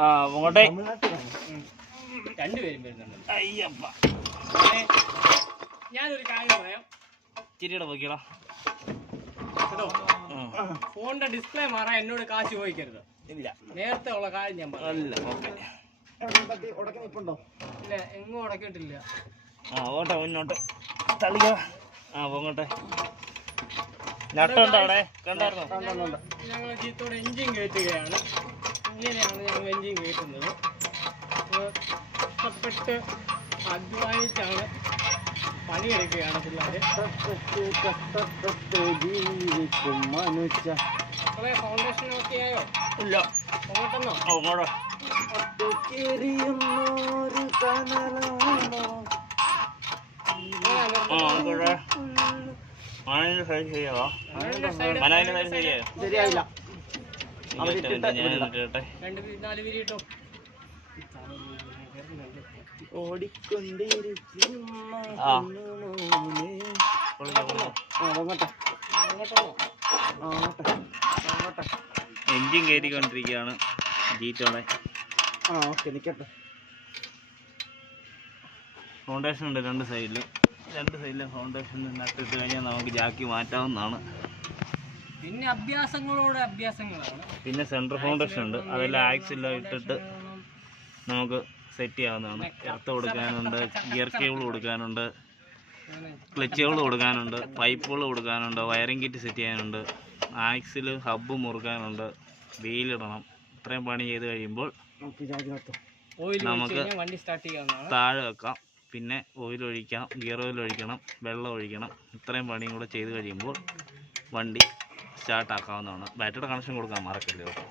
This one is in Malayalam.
അങ്ങോട്ടേ രണ്ടുപേരും വരുന്നുണ്ട്. അയ്യപ്പ ഞാനൊരു കാര്യം പറയാം. ചിരിയുടെ പോക്കിയടാ കേട്ടോ, ഫോണിന്റെ ഡിസ്പ്ലേ മാറാൻ എന്നോട് കാശ് ചോദിക്കരുത്. ഇല്ല, നേരത്തെ ഉള്ള കാര്യം ഞാൻ പറയാം. ഇല്ല എങ്ങും ഉടക്കിയിട്ടില്ല. ഓട്ടെ മുന്നോട്ട് തള്ളിക്ക. പോങ്ങോട്ടെ. നട്ടുണ്ടോ അവിടെ? കണ്ടായിരുന്നോ? ഞങ്ങൾ ജീത്തോടെ എഞ്ചിൻ കയറ്റുകയാണ്. ഇങ്ങനെയാണ് ഞങ്ങൾ എഞ്ചിൻ കയറ്റുന്നത്. കഷ്ടപ്പെട്ട് അധ്വാനിച്ചാണ് പണിയെടുക്കുകയാണ് പിള്ളേര്. ഫൗണ്ടേഷൻ ഒക്കെ ആയോ? ഇല്ല, അങ്ങോട്ടെന്നോ? അങ്ങോട്ടോ. മണലിന്റെ സൈഡ് ശരിയാവാ? മണലിന്റെ സൈഡ് ശരിയായോ? ശരിയായില്ല. നാല് വിരി കിട്ടോ? എഞ്ചിൻ കയറ്റിക്കൊണ്ടിരിക്കുകയാണ് ജീറ്റോടെ. ഫൗണ്ടേഷൻ ഉണ്ട് രണ്ട് സൈഡിലും ഫൗണ്ടേഷൻ നട്ടിട്ട് കഴിഞ്ഞാൽ നമുക്ക് ജാക്കി മാറ്റാവുന്നതാണ്. പിന്നെ അഭ്യാസങ്ങളോട് അഭ്യാസങ്ങളാണ്. പിന്നെ സെൻട്രൽ ഫൗണ്ടേഷൻ ഉണ്ട്, അതെല്ലാം ആക്സിലെല്ലാം ഇട്ടിട്ട് നമുക്ക് സെറ്റ് ചെയ്യാവുന്നതാണ്. എർത്ത് കൊടുക്കാനുണ്ട്, ഗിയർ കേബിൾ കൊടുക്കാനുണ്ട്, ക്ലച്ചുകൾ കൊടുക്കാനുണ്ട്, പൈപ്പുകൾ കൊടുക്കാനുണ്ട്, വയറിംഗ് കിറ്റ് സെറ്റ് ചെയ്യാനുണ്ട്, ആക്സിൽ ഹബ്ബ് മുറുക്കാനുണ്ട്, വീലിടണം. ഇത്രയും പണി ചെയ്ത് കഴിയുമ്പോൾ നമുക്ക് താഴെ വെക്കാം. പിന്നെ ഓയിൽ ഒഴിക്കാം, ഗിയർ ഓയിൽ ഒഴിക്കണം, വെള്ളം ഒഴിക്കണം. ഇത്രയും പണിയും കൂടെ ചെയ്ത് കഴിയുമ്പോൾ വണ്ടി സ്റ്റാർട്ടാക്കാവുന്നതാണ്. ബാറ്ററിയുടെ കണക്ഷൻ കൊടുക്കാൻ മറക്കല്ലേ കേട്ടോ.